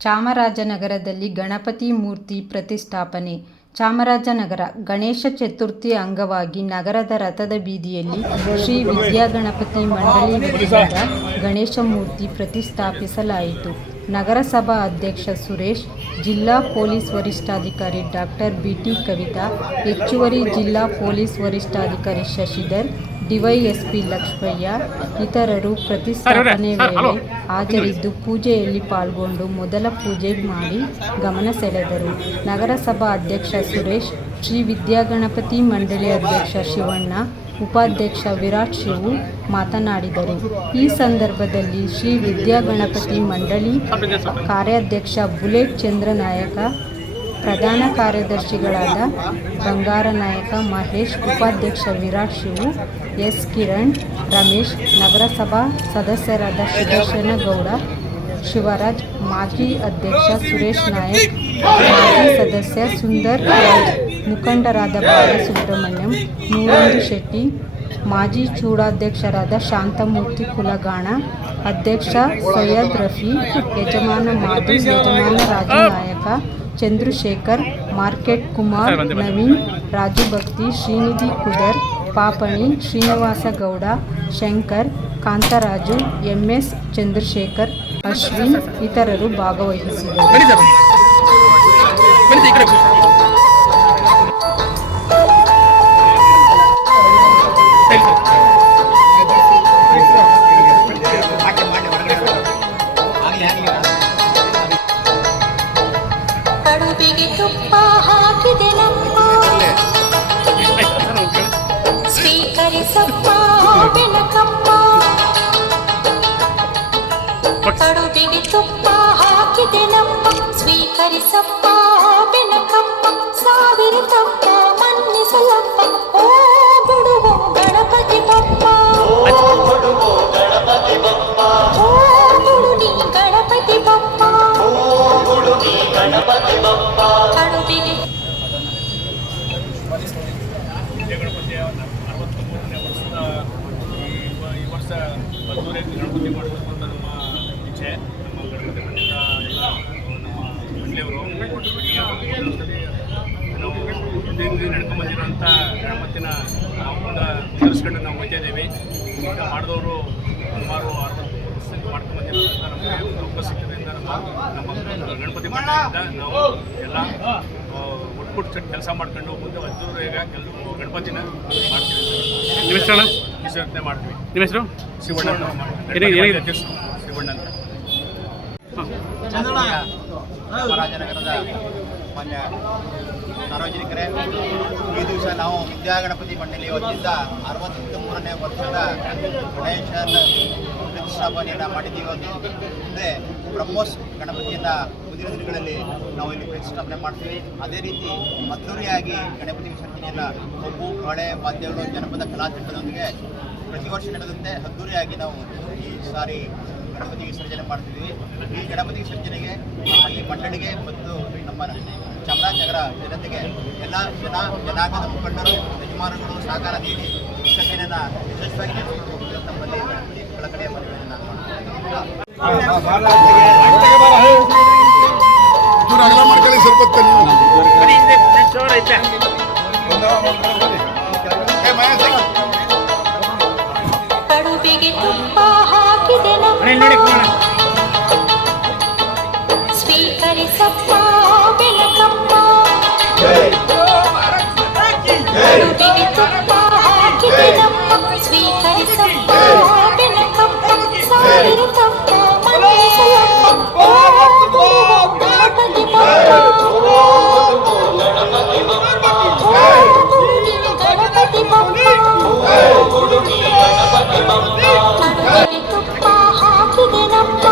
ಚಾಮರಾಜನಗರದಲ್ಲಿ ಗಣಪತಿ ಮೂರ್ತಿ ಪ್ರತಿಷ್ಠಾಪನೆ. ಚಾಮರಾಜನಗರ ಗಣೇಶ ಚತುರ್ಥಿ ಅಂಗವಾಗಿ ನಗರದ ರಥದ ಬೀದಿಯಲ್ಲಿ ಶ್ರೀ ವಿದ್ಯಾಗಣಪತಿ ಮಂಡಳಿ ವತಿಯಿಂದ ಗಣೇಶ ಮೂರ್ತಿ ಪ್ರತಿಷ್ಠಾಪಿಸಲಾಯಿತು. ನಗರಸಭಾ ಅಧ್ಯಕ್ಷ ಸುರೇಶ್, ಜಿಲ್ಲಾ ಪೊಲೀಸ್ ವರಿಷ್ಠಾಧಿಕಾರಿ ಡಾಕ್ಟರ್ ಬಿ.ಟಿ. ಕವಿತಾ, ಹೆಚ್ಚುವರಿ ಜಿಲ್ಲಾ ಪೊಲೀಸ್ ವರಿಷ್ಠಾಧಿಕಾರಿ ಶಶಿಧರ್, ಡಿವೈಎಸ್ಪಿ ಲಕ್ಷ್ಮಯ್ಯ ಇತರರು ಪ್ರತಿಷ್ಠಾಪನೆ ವೇಳೆ ಹಾಜರಿದ್ದು ಪೂಜೆಯಲ್ಲಿ ಪಾಲ್ಗೊಂಡು ಮೊದಲ ಪೂಜೆ ಮಾಡಿ ಗಮನ ಸೆಳೆದರು. ನಗರಸಭಾ ಅಧ್ಯಕ್ಷ ಸುರೇಶ್, ಶ್ರೀ ವಿದ್ಯಾಗಣಪತಿ ಮಂಡಳಿ ಅಧ್ಯಕ್ಷ ಶಿವಣ್ಣ, ಉಪಾಧ್ಯಕ್ಷ ವಿರಾಟ್ ಶಿವು ಮಾತನಾಡಿದರು. ಈ ಸಂದರ್ಭದಲ್ಲಿ ಶ್ರೀ ವಿದ್ಯಾಗಣಪತಿ ಮಂಡಳಿ ಕಾರ್ಯಾಧ್ಯಕ್ಷ ಬುಲೆಟ್ ಚಂದ್ರನಾಯಕ, ಪ್ರಧಾನ ಕಾರ್ಯದರ್ಶಿಗಳಾದ ಬಂಗಾರನಾಯಕ ಮಹೇಶ್, ಉಪಾಧ್ಯಕ್ಷ ವಿರಾಟ್ ಶಿವು, ಎಸ್ ಕಿರಣ್, ರಮೇಶ್, ನಗರಸಭಾ ಸದಸ್ಯರಾದ ಸುದರ್ಶನ ಗೌಡ, ಶಿವರಾಜ್, ಮಾಜಿ ಅಧ್ಯಕ್ಷ ಸುರೇಶ್ ನಾಯಕ್, ಮಾಜಿ ಸದಸ್ಯ ಸುಂದರ್ ರಾಜ್, ಮುಖಂಡರಾದ ಬಾಲಸುಬ್ರಹ್ಮಣ್ಯಂ, ನೂರಂದು ಶೆಟ್ಟಿ, ಮಾಜಿ ಚೂಡಾಧ್ಯಕ್ಷರಾದ ಶಾಂತಮೂರ್ತಿ ಕುಲಗಾಣ, ಅಧ್ಯಕ್ಷ ಸೈಯದ್ ರಫಿ, ಯಜಮಾನ ಮಾಧು, ಯಜಮಾನ ರಾಜು ನಾಯಕ, ಚಂದ್ರಶೇಖರ್, ಮಾರ್ಕೆಟ್ ಕುಮಾರ್, ನವೀನ್, ರಾಜು ಭಕ್ತಿ, ಶ್ರೀನಿಧಿ ಕುದರ್, ಪಾಪಣಿ, ಶ್ರೀನಿವಾಸ ಗೌಡ, ಶಂಕರ್, ಕಾಂತರಾಜು, ಎಂಎಸ್ ಚಂದ್ರಶೇಖರ್, ಅಶ್ವಿನ್ ಇತರರು ಭಾಗವಹಿಸಿದರು. ಕಡುಬಿಗೆ ತುಪ್ಪ ಹಾಕಿದೆ ನಮ್ಮ ಸ್ವೀಕರಿಸಪ್ಪ ಬೆನಕಮ್ಮ. ಕಡುಬಿಗೆ ತುಪ್ಪ ಹಾಕಿದೆ ನಮ್ಮ ಸ್ವೀಕರಿಸಪ್ಪ ಬೆನಕಮ್ಮ. ಸಾವಿರ ತಪ್ಪ ಮನ್ನಿಸಲಪ್ಪ ಓ ಗುಡುಗು ಗಣಪತಿ ಬಪ್ಪ. ಓ ಗುಡು ನೀ ಗಣಪತಿ ಬಪ್ಪ. ಕಡುಬಿಗೆ ವಿದ್ಯಾಗಣಪತಿಯ 63ನೇ ವರ್ಷದ ಈ ವರ್ಷ ಅದ್ದೂರಿಯಾಗಿ ಗಣಪತಿ ಮಾಡಬೇಕು ಅಂತ ನಮ್ಮ ಇಚ್ಛೆ. ನಮ್ಮ ಗಣಪತಿ ಮಂದಿರ ನಮ್ಮ ಮಂಡಳಿಯವರು ನಾವು ಹಿಂದೆ ನಡ್ಕೊಂಡ್ಬಂದಿರೋಂಥ ಗಣಪತಿನ ನಾವು ಮುಂದುವರಿಸ್ಕೊಂಡು ನಾವು ಹೋಗ್ತಾ ಇದ್ದೀವಿ. ಈಗ ಮಾಡಿದವರು ಸುಮಾರು 60 ವರ್ಷದಿಂದ ಮಾಡ್ಕೊಂಡ್ಬಂದಿರೋದ್ರಿಂದ ನಮಗೆ ಒಂದು ಅವಕಾಶ ಸಿಕ್ಕಿದ್ರಿಂದ ನಮ್ಮ ಗಣಪತಿ ಮಂಡಳಿಯಿಂದ ನಾವು ಎಲ್ಲ ಒಟ್ಟು ಕೆಲಸ ಮಾಡ್ಕೊಂಡು ಮುಂದೆ ಅದ್ದೂರಿಯಾಗಿ ಕೆಲವು ಗಣಪತಿನ ಮಾಡ್ತೀವಿ. ವಿಸರ್ಜನೆ ಮಾಡ್ತೀವಿ. ನಿಮ್ಮ ಹೆಸರು? ಶಿವಣ್ಣ. ಅಧ್ಯಕ್ಷರು ಶಿವಣ್ಣ ಅಂತ. ಚಾಮರಾಜನಗರದ ಮಾನ್ಯ ಸಾರ್ವಜನಿಕರೇ, ಈ ದಿವಸ ನಾವು ವಿದ್ಯಾಗಣಪತಿ ಮಂಡಳಿ ವತಿಯಿಂದ 63ನೇ ವರ್ಷದ ಗಣೇಶನ ಪ್ರತಿಷ್ಠಾಪನೆಯನ್ನು ಮಾಡಿದ್ದೀವಿ. ಅಂದರೆ ಬ್ರಹ್ಮೋಸ್ ಗಣಪತಿಯನ್ನು ಮುಂದಿನ ದಿನಗಳಲ್ಲಿ ನಾವು ಇಲ್ಲಿ ಪ್ರತಿಷ್ಠಾಪನೆ ಮಾಡ್ತೀವಿ. ಅದೇ ರೀತಿ ಅದ್ದೂರಿಯಾಗಿ ಗಣಪತಿ ವಿಸರ್ಜನೆಯನ್ನು ಒಬ್ಬು ಕಳೆ ವಾದ್ಯಗಳು ಜನಪದ ಕಲಾತಂಡದೊಂದಿಗೆ ಪ್ರತಿ ವರ್ಷ ನಡೆದಂತೆ ಅದ್ದೂರಿಯಾಗಿ ನಾವು ಈ ಸಾರಿ ಗಣಪತಿ ವಿಸರ್ಜನೆ ಮಾಡ್ತಿದ್ದೀವಿ. ಈ ಗಣಪತಿ ವಿಸರ್ಜನೆಗೆ ನಮ್ಮ ಈ ಮಂಡಳಿಗೆ ಮತ್ತು ನಮ್ಮ ಚಾಮರಾಜನಗರ ಜನತೆಗೆ ಎಲ್ಲ ಜನಾಂಗದ ಮುಖಂಡರು, ಯಜಮಾನಗಳು ಸಹಕಾರ ನೀಡಿ ವಿಸರ್ಜನೆಯನ್ನು ಯಶಸ್ವಿಯಾಗಿ ನಡೆಸಬೇಕು ತಮ್ಮಲ್ಲಿ ಒಳಗಡೆ ಮನವಿಯನ್ನು ನಾನು ಕಡುಬಿಗೆ ತುಪ್ಪ ಹಾಕಿದೆ ನಮ್ಮ ಸ್ವೀಕರಿಸಪ್ಪ ಬೆನಕಮ್ಮ. ಕಡುಬಿಗೆ ತುಪ್ಪ ಹಾಕಿದೆ ನಮ್ಮ ಸ್ವೀಕರಿಸಪ್ಪ ಬೆನಕಮ್ಮ. ಸಾವಿರ ತಪ್ಪ ಮನ್ನಿಸಲಪ್ಪ ಓ ಗಣಪತಿ ಬಪ್ಪ. ಗಣಪತಿ ಬಪ್ಪ. ಕಡುಬಿಗೆ ತುಪ್ಪ ಹಾಕಿದೆ ನಮ್ಮ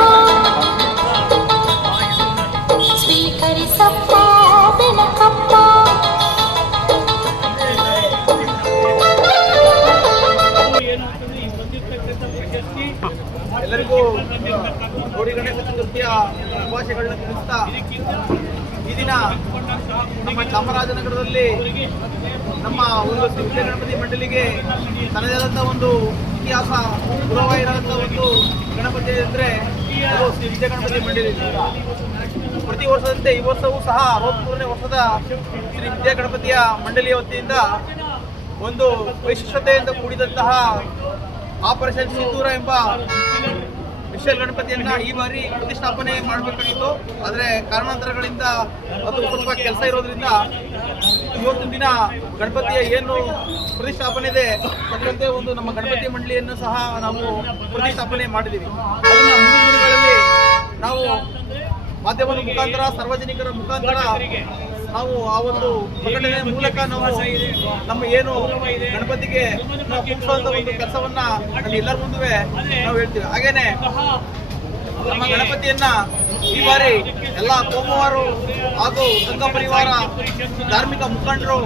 ಸ್ವೀಕರಿಸಪ್ಪ ಬೆನಕಮ್ಮ. ಎಲ್ಲರಿಗೂ ಗೌರಿ ಗಣೇಶ ಚತುರ್ಥಿಯ ಶುಭಾಶಯಗಳನ್ನ ತಿಳಿಸ್ತಾ, ಈ ದಿನ ನಮ್ಮ ಚಾಮರಾಜನಗರದಲ್ಲಿ ನಮ್ಮ ಒಂದು ಶ್ರೀ ವಿದ್ಯಾಗಣಪತಿ ಮಂಡಳಿಗೆ ತನ್ನದೇ ಆದಂಥ ಒಂದು ಇತಿಹಾಸ ಗೌರವ ಇರೋಂಥ ಒಂದು ಗಣಪತಿ ಅಂದರೆ ಅದು ಶ್ರೀ ವಿದ್ಯಾಗಣಪತಿ ಮಂಡಳಿ. ಪ್ರತಿ ವರ್ಷದಂತೆ ಈ ವರ್ಷವೂ ಸಹ 63ನೇ ವರ್ಷದ ಶ್ರೀ ವಿದ್ಯಾ ಗಣಪತಿಯ ಮಂಡಳಿಯ ವತಿಯಿಂದ ಒಂದು ವೈಶಿಷ್ಟ್ಯತೆಯಿಂದ ಕೂಡಿದಂತಹ ಆಪರೇಷನ್ ಸಿಂಧೂರ ಎಂಬ ವಿಶೇಷ ಗಣಪತಿಯನ್ನ ಈ ಬಾರಿ ಪ್ರತಿಷ್ಠಾಪನೆ ಮಾಡಬೇಕಾಗಿತ್ತು. ಆದರೆ ಕಾರಣಾಂತರಗಳಿಂದ ಅದು ಸ್ವಲ್ಪ ಕೆಲಸ ಇರೋದ್ರಿಂದ ಇವತ್ತಿನ ದಿನ ಗಣಪತಿಯ ಏನು ಪ್ರತಿಷ್ಠಾಪನೆ ಇದೆ ಅದರಂತೆ ಒಂದು ನಮ್ಮ ಗಣಪತಿ ಮಂಡಳಿಯನ್ನು ಸಹ ನಾವು ಪ್ರತಿಷ್ಠಾಪನೆ ಮಾಡಿದ್ದೀವಿ. ಅದನ್ನ ಮುಂದಿನ ದಿನಗಳಲ್ಲಿ ನಾವು ಮಾಧ್ಯಮದ ಮುಖಾಂತರ, ಸಾರ್ವಜನಿಕರ ಮುಖಾಂತರ ನಾವು ಆ ಒಂದು ಪ್ರಕಟಣೆ ಮೂಲಕ ನಾವು ನಮ್ಮ ಏನು ಗಣಪತಿಗೆ ನಾವು ಕೂರಿಸುವಂತ ಒಂದು ಕೆಲಸವನ್ನ ಅಲ್ಲಿ ಎಲ್ಲರ ಮುಂದೆ ನಾವು ಹೇಳ್ತೀವಿ. ಹಾಗೇನೆ ನಮ್ಮ ಗಣಪತಿಯನ್ನ ಈ ಬಾರಿ ಎಲ್ಲ ಕೋಮುವಾರು ಹಾಗೂ ಸಂಘ ಪರಿವಾರ ಧಾರ್ಮಿಕ ಮುಖಂಡರು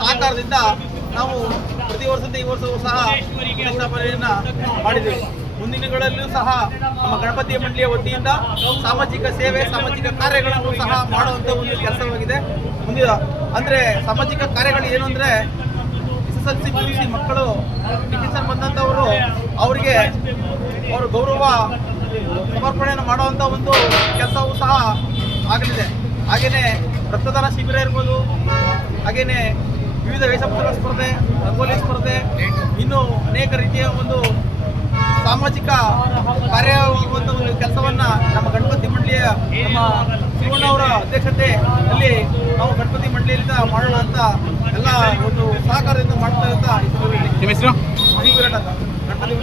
ಸಹಕಾರದಿಂದ ನಾವು ಪ್ರತಿ ವರ್ಷದ ಈ ವರ್ಷವೂ ಸಹ ಪ್ರತಿಷ್ಠಾಪನೆಯನ್ನ ಮಾಡಿದ್ದೇವೆ. ಮುಂದಿನ ದಿನಗಳಲ್ಲೂ ಸಹ ನಮ್ಮ ಗಣಪತಿಯ ಮಂಡಳಿಯ ವತಿಯಿಂದ ಸಾಮಾಜಿಕ ಸೇವೆ, ಸಾಮಾಜಿಕ ಕಾರ್ಯಗಳನ್ನು ಸಹ ಮಾಡುವಂಥ ಒಂದು ಕೆಲಸವಾಗಿದೆ. ಮುಂದಿನ ಅಂದರೆ ಸಾಮಾಜಿಕ ಕಾರ್ಯಗಳು ಏನು ಅಂದರೆ SSLC PUC ಮಕ್ಕಳು ಡಿಸ್ಟಿಂಕ್ಷನ್ ಬಂದಂಥವರು ಅವರಿಗೆ ಅವರು ಗೌರವ ಸಮರ್ಪಣೆಯನ್ನು ಮಾಡುವಂಥ ಒಂದು ಕೆಲಸವೂ ಸಹ ಆಗಲಿದೆ. ಹಾಗೆಯೇ ರಕ್ತದಾನ ಶಿಬಿರ ಇರ್ಬೋದು, ಹಾಗೆಯೇ ವಿವಿಧ ವೇಷಭೂಷಣ ಸ್ಪರ್ಧೆ, ರಂಗೋಲಿ ಸ್ಪರ್ಧೆ, ಇನ್ನೂ ಅನೇಕ ರೀತಿಯ ಒಂದು ಸಾಮಾಜಿಕ ಕಾರ್ಯವಾಗುವಂಥ ಒಂದು ಕೆಲಸವನ್ನ ನಮ್ಮ ಗಣಪತಿ ಮಂಡಳಿಯ ನಮ್ಮ ಶಿವಣ್ಣ ಅವರ ಅಧ್ಯಕ್ಷತೆಯಲ್ಲಿ ನಾವು ಗಣಪತಿ ಮಂಡಳಿಯಿಂದ ಮಾಡೋಣ ಅಂತ ಎಲ್ಲ ಒಂದು ಸಹಕಾರದಿಂದ ಮಾಡ್ತಾ ಇರ್ತಾ ನಿಮ್ಮ ಹೆಸರು? ಗಣಪತಿ